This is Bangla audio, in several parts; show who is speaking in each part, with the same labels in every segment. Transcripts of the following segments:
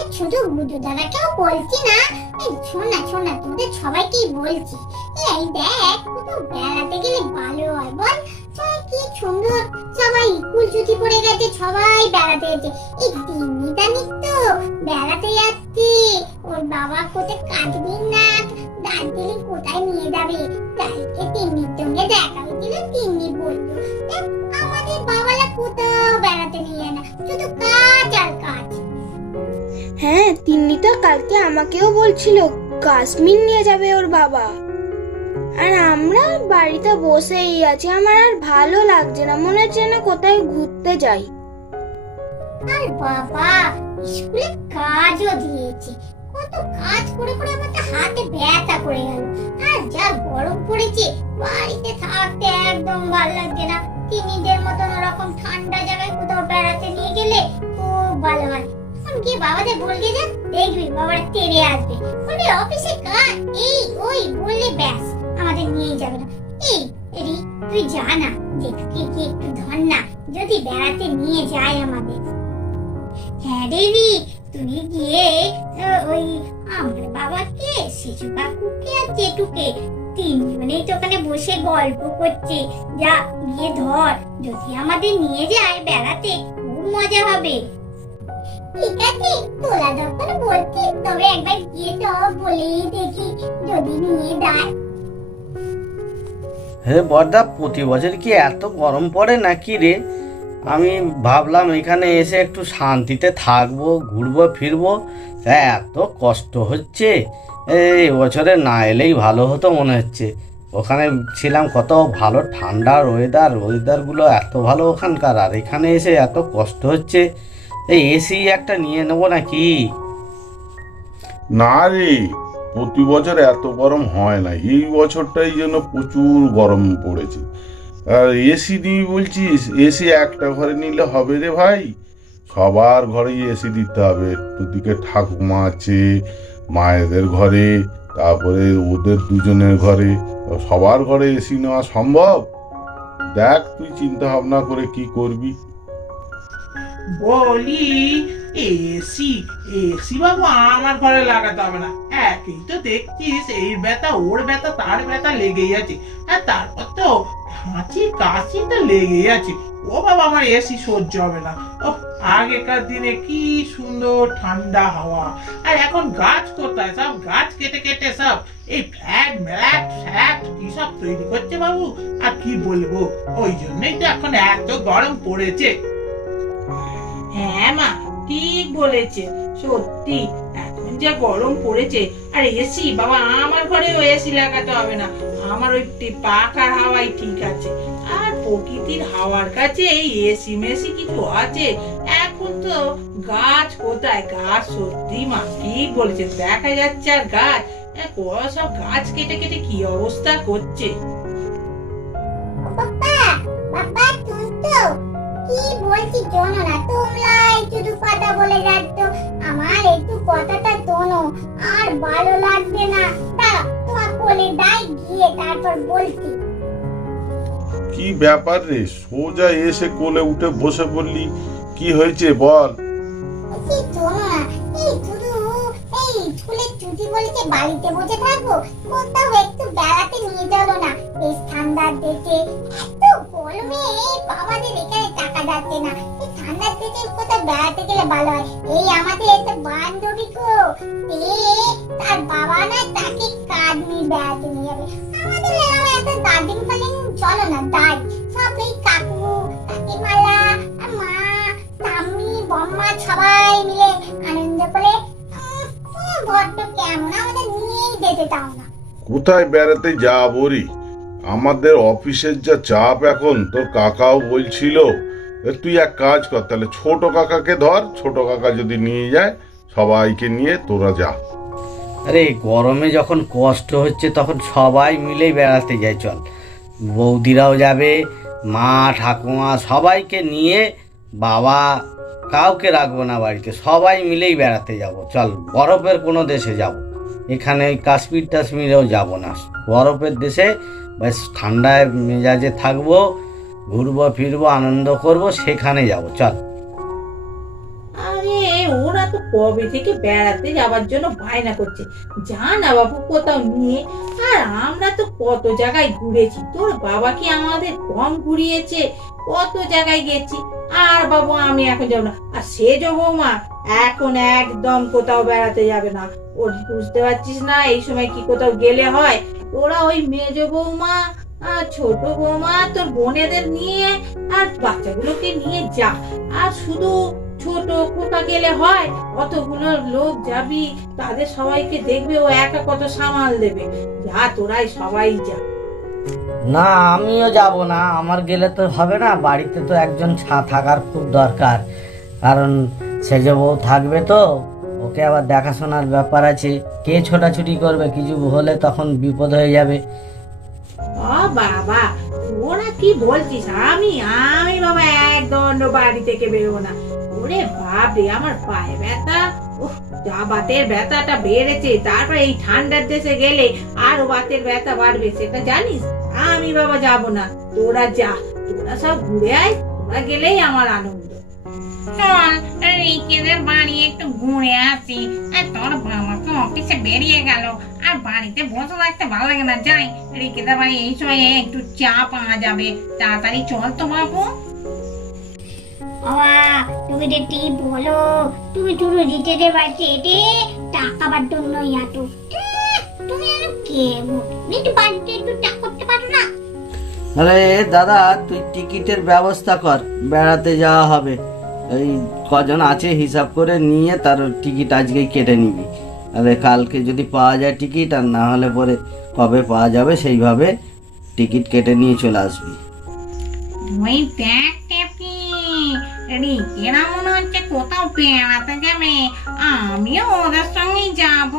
Speaker 1: এই শুধু গুডু দাদাকেও বলছি না? এই শোন না শোন না, তোদের সবাইকেই বলছি। এই দেখ কোথাও বেড়াতে গেলে ভালো হয়, বল। কি সুন্দর। সবাই ছুটি পড়ে গেছে, সবাই বেড়াতে গেছে। এই তিন্নিটা নিত্য বেড়াতে যাচ্ছে। ওর বাবা কোথায় কাটবিন না? দার্জিলিং কোথায় নিয়ে যাবে? কালকে তিন্নির সঙ্গে দেখা হয়েছিল তিন্নি কোথাও বেড়াতে নিয়ে না শুধু কাজ আর কাজ
Speaker 2: হ্যাঁ তিন্নিটা কালকে আমাকেও বলছিল কাশ্মীর নিয়ে যাবে ওর বাবা। আর আমরা বাড়িতে বসেই আছি আমার আর ভালো লাগছে না মনে হচ্ছে না কোথায় ঘুরতে যাই।
Speaker 1: আর বাবা স্কুলে কাজও দিয়েছে। কত কাজ করে করে আমার তো হাতে ব্যথা করে গেল। আর যা গরম পড়েছে বাড়িতে থাকতে একদম ভালো লাগছে না। তিনিদের মতন ওরকম ঠান্ডা জায়গায় কোথাও বেড়াতে নিয়ে গেলে খুব ভালো হয়। এখন গিয়ে বাবাদের বলকে যা, দেখবি বাবারা তেড়ে আসবে। বলবি অফিসে কাজ এই, ওই বললে ব্যাস, আমাদের নিয়ে যাবে না। এই রি তুই যা না দেখতে কি একটু ধর না, যদি বেড়াতে নিয়ে যায় আমাদের। হ্যাঁ দেবী তুমি গিয়ে ওই আমার বাবাকে, শিশু কাকুকে আর জেঠুকে তিনজনেই তো ওখানে বসে গল্প করছে। যা গিয়ে ধর। যদি আমাদের নিয়ে যায় বেড়াতে খুব মজা হবে। ঠিক আছে তোরা যখন বলছিস তবে একবার গিয়ে তো বলেই দেখি যদি নিয়ে যায়।
Speaker 3: হে বর্দা প্রতি বছর কি এত গরম পড়ে নাকি রে? আমি ভাবলাম এখানে এসে একটু শান্তিতে থাকব ঘুরবো ফিরবো। এত কষ্ট হচ্ছে। এই বছরে না এলেই ভালো হতো মনে হচ্ছে। ওখানে ছিলাম কত ভালো ঠান্ডার ওয়েদার ওয়েদারগুলো এত ভালো ওখানকার, আর এখানে এসে এত কষ্ট হচ্ছে। এই এসি একটা নিয়ে নেব নাকি?
Speaker 4: না রে, প্রতি বছর এত গরম হয় না, এই বছরটাই যেন প্রচুর গরম পড়েছে। আর এসি নিবি বলছিস? এসি একটা ঘরে নিলে হবে রে ভাই। সবার ঘরেই এসি দিতে হবে দুদিকে ঠাকুমা আছে মায়েদের ঘরে, তারপরে ওদের দুজনের ঘরে। সবার ঘরে এসি নেওয়া সম্ভব? দেখ, তুই চিন্তা ভাবনা করে কি করবি।
Speaker 5: বলি, এসি এসি বাবু আমার ঘরে লাগাতে হবে না। একই তো দেখছিস এই ব্যথা, ওর ব্যথা, তার ব্যথা লেগেই আছে। আর তারপর তো হাঁচি কাশি তো লেগেই আছে। ও বাবা, আমার এসি সহ্য হবে না। ও আগেকার দিনে কি সুন্দর ঠান্ডা হাওয়া। আর এখন গাছ কোথায় সব? গাছ কেটে কেটে সব। এই ফ্ল্যাট, ম্যাট ফ্ল্যাট কি সব তৈরি করছে বাবু? আর কি বলব? ওই জন্যই তো এখন এত গরম পড়েছে।
Speaker 6: হ্যাঁ মা, ঠিক বলেছে। সত্যি যা গরম পড়েছে। আর এসি বাবা, আমার ঘরেও এসি লাগাতে হবে না। আমার ওই পাকার হাওয়াই ঠিক আছে। আর প্রকৃতির হাওয়ার কাছে এই এসি মেসি কিছু আছে। এখন তো গাছ কোথায়? গাছ সত্যি মা ঠিক বলেছে? দেখা যাচ্ছে আর গাছ। সব গাছ কেটে কেটে কি অবস্থা করছে?
Speaker 1: বাবা বাবা তো কি বলছি শোনো না? তোমরাই শুধু কথা বলে যাচ্ছ। আমার একটু কথাটা শোনো। আর ভালো লাগবে না। দাঁড়াও তোমার কোলে দাই গিয়ে তারপর বলছি।
Speaker 4: কি ব্যাপার রে? সোজা এসে কোলে উঠে বসে পড়লি। কি হয়েছে বল?
Speaker 1: বলছি শোনো এই শুধু এই স্কুলের ছুটি বলেছে বাড়িতে বসে থাকব। কোথাও একটু বেড়াতে নিয়ে চলো না। বেশ ঠান্ডার দেশে না। এই ঠান্ডার কোথাও বেড়াতে গেলে ভালো হয়। এই আমাদের বান্ধবী গো। তার বাবা না তাকে কাশ্মীর বেড়াতে নিয়ে যাবে। আমাদের এরকম ফার্জিলিং চলো না দার্জ সব এই কাকু কাকিমালা মা বম্মা সবাই মিলে আনন্দ করে বড্ড কেমন। আমাদের নিয়েই যেতে চাও না।
Speaker 4: কোথায় বেড়াতে যাব রে? আমাদের অফিসের যা চাপ এখন, তোর কাকাও বলছিল তুই এক কাজ কর, তাহলে ছোট কাকাকে ধর, ছোট কাকা যদি নিয়ে যায়, সবাইকে নিয়ে তোরা যা।
Speaker 3: আরে গরমে যখন কষ্ট হচ্ছে, তখন সবাই মিলেই বেড়াতে যায়, চল। বৌদিরাও যাবে, মা, ঠাকুমা সবাইকে নিয়ে, বাবা কাউকে রাখব না বাড়িতে, সবাই মিলেই বেড়াতে যাব। চল, বরফের কোনো দেশে যাব। এখানে ওই কাশ্মীর টাশ্মীরেও যাব না। বরফের দেশে বেশ ঠান্ডায় মেজাজে থাকব ঘুরবো, ফিরবো, আনন্দ করব, সেখানে যাব, চল।
Speaker 1: আরে
Speaker 6: তো কবে থেকে বেড়াতে যাওয়ার জন্য বায়না করছে। যা না বাবু কোথাও নিয়ে। আর আমরা তো কত জায়গায় ঘুরেছি। তোর বাবা কি আমাদের কম ঘুরিয়েছে? কত জায়গায় গেছি। আর বাবু, আমি এখন যাব না। আর সে যে বৌমা, এখন একদম কোথাও বেড়াতে যাবে না। ওর বুঝতে পারছিস না, এই সময় কি কোথাও গেলে হয়? ওরা ওই মেজ বৌমা আর ছোট বৌমা তোর বোনেদের নিয়ে আর বাচ্চাগুলোকে নিয়ে যা। আর শুধু ছোট কোথা গেলে হয়, অতগুলো লোক যাবি, তাদের সবাইকে দেখবে, ও একা কত সামাল দেবে। যা, তোরাই সবাই যা।
Speaker 3: না, আমিও যাব না। আমার গেলে তো হবে না, বাড়িতে তো একজন ছা, থাকার খুব দরকার। কারণ সেজ বউ থাকবে তো, ওকে আবার দেখাশোনার ব্যাপার আছে। কে ছোটাছুটি করবে, কিছু হলে তখন বিপদ হয়ে যাবে।
Speaker 6: ও বাবা, ওরা কি বলছিস? আমি আমি বাবা এক বাড়ি থেকে বেরোবো না। ওরে বাপ রে আমার পায়ে ব্যথা। যা বাতের ব্যথাটা বেড়েছে, তারপর এই ঠান্ডার দেশে গেলে আরও বাতের ব্যথা বাড়বে, সেটা জানিস? আমি বাবা যাব না, তোরা যা, তোরা সব ঘুরে আয় তোরা গেলেই আমার আনন্দ।
Speaker 7: চল রিকেদের বাড়ি একটু ঘুরে আসি। আর তোর বাবা তো অফিসে বেরিয়ে গেল। আর বাড়িতে বসে থাকতে ভালো লাগে না। যাই রিকেদের বাড়ি এই সময় একটু চা পাওয়া যাবে। তাড়াতাড়ি চল তো বাবু।
Speaker 1: বাবা তুমি যে টিপ বলো তুমি শুধু বাড়িতে এটে টাকাবার জন্য ইয়াটো। তুমি যেন কে একটু বাড়িতে একটু টাকা করতে পারো না।
Speaker 3: আরে দাদা তুই টিকিটের ব্যবস্থা কর। বেড়াতে যাওয়া হবে। এই কজন আছে হিসাব করে নিয়ে তার টিকিট আজকেই কেটে নিবি। আরে কালকে যদি পাওয়া যায় টিকিট, আর না হলে পরে কবে পাওয়া যাবে সেইভাবে টিকিট কেটে নিয়ে চলে আসবি।
Speaker 7: ওই আমিও ওদের সঙ্গেই যাব।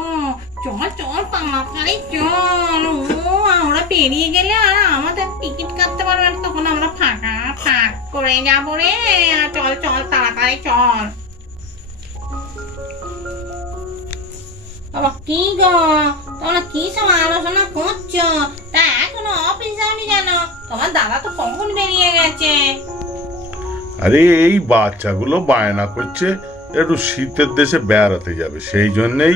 Speaker 7: চল চল, তাড়াতাড়ি চল। ও, আমরা পেরিয়ে গেলে আর আমাদের টিকিট কাটতে পারবে না, তখন আমরা ফাঁকা, ফাঁক করে যাব রে। চল চল, তাড়াতাড়ি চল। বাবা, কি গো? তোমরা কি সব আলোচনা করছ? তা এখনও অফিস যাওনি কেন? তোমার দাদা তো কখন বেরিয়ে গেছে?
Speaker 4: আরে, এই বাচ্চাগুলো বায়না করছে, একটু শীতের দেশে বেড়াতে যাবে। সেই জন্যেই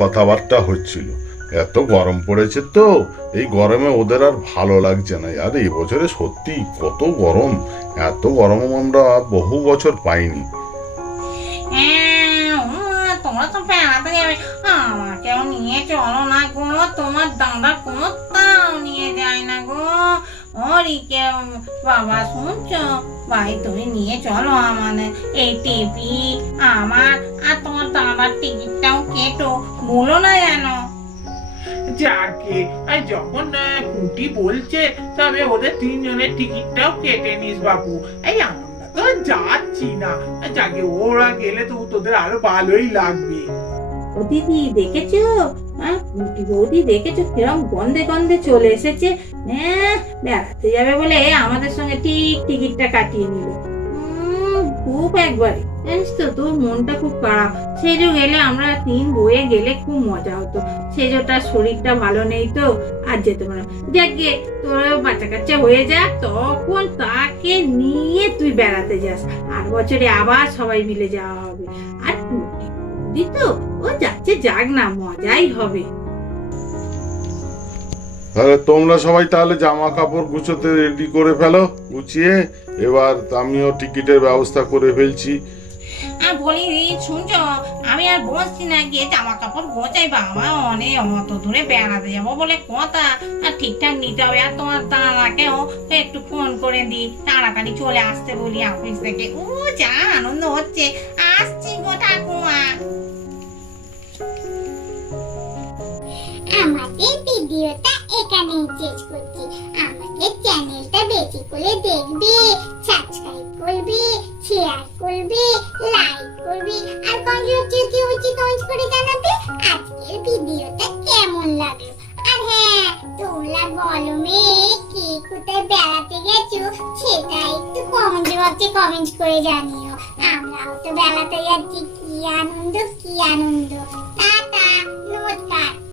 Speaker 4: কথাবার্তা হচ্ছিল। এত গরম পড়েছে তো এই গরমে ওদের আর ভালো লাগছে না। আর এই বছরে সত্যি কত গরম এত গরম আমরা বহু বছর পাইনি।
Speaker 7: হ্যাঁ, তোমরা তো বেড়াতে যাবে। নিয়ে চলো না গো তোমার দাদা নিয়ে যায় না গো। বাবা শুনছো? ভাই তুমি নিয়ে চলো আমাদের এই টিপি আমার আর তোমার দাদার টিকিটটাও কেটো বলো না জানো
Speaker 5: যাকে। যখন কুটি বলছে, তবে ওদের তিনজনের টিকিটটাও কেটে নিস বাবু এই আমরা তো যাচ্ছি না। যাকে ওরা গেলে তো তোদের আরও ভালোই লাগবে।
Speaker 6: ও দিদি, দেখেছ? বৌদি দেখেছ? কিরম গন্ধে গন্ধে চলে এসেছে? হ্যাঁ বেড়াতে যাবে বলে আমাদের সঙ্গে ঠিক টিকিটটা কাটিয়ে নিল। খুব একবারে। জানিস তো, তোর মনটা খুব খারাপ। সেজো গেলে আমরা তিন গেলে খুব মজা হতো। সেজোটার শরীরটা ভালো নেই তো, আর যেতে তোর বাচ্চা কাচ্চা হয়ে তখন তাকে নিয়ে তুই বেড়াতে যাস। আর বছরে আবার সবাই মিলে যাওয়া হবে। আর বৌদি তো, ও যাচ্ছে যাক না, মজাই হবে।
Speaker 4: তাহলে তোমরা সবাই তাহলে জামা কাপড় গুছোতে রেডি করে ফেলো, গুছিয়ে। এবার আমিও টিকিটের ব্যবস্থা করে ফেলছি।
Speaker 7: বলি, শুনছো? আমি আর বসছি না, গিয়ে জামা কাপড় গোছাই বাবা অনেক অত দূরে বেড়াতে যাব বলে কথা। ঠিকঠাক নিতে হবে। আর তোমার দাদাকেও একটু ফোন করে দিই। তাড়াতাড়ি চলে আসতে বলি অফিস থেকে। ও, যা আনন্দ হচ্ছে। আসছি গো ঠাকুমা।
Speaker 1: আমাদের ভিডিওটা এখানেই শেষ করছি। আমাদের চ্যানেলটা বেশি করে দেখবে সাবস্ক্রাইব করবে শেয়ার করবে লাইক করবে, আর কমেন্ট কি হচ্ছে কমেন্ট করে জানাবে। আজকের ভিডিওটা কেমন লাগল? আর হ্যাঁ তোমরা গরমে কে কোথায় বেড়াতে গেছো? সেটা একটু কমেন্ট বক্সে কমেন্ট করে জানিও। আমরাও তো বেড়াতে যাচ্ছি, কি আনন্দ কি আনন্দ।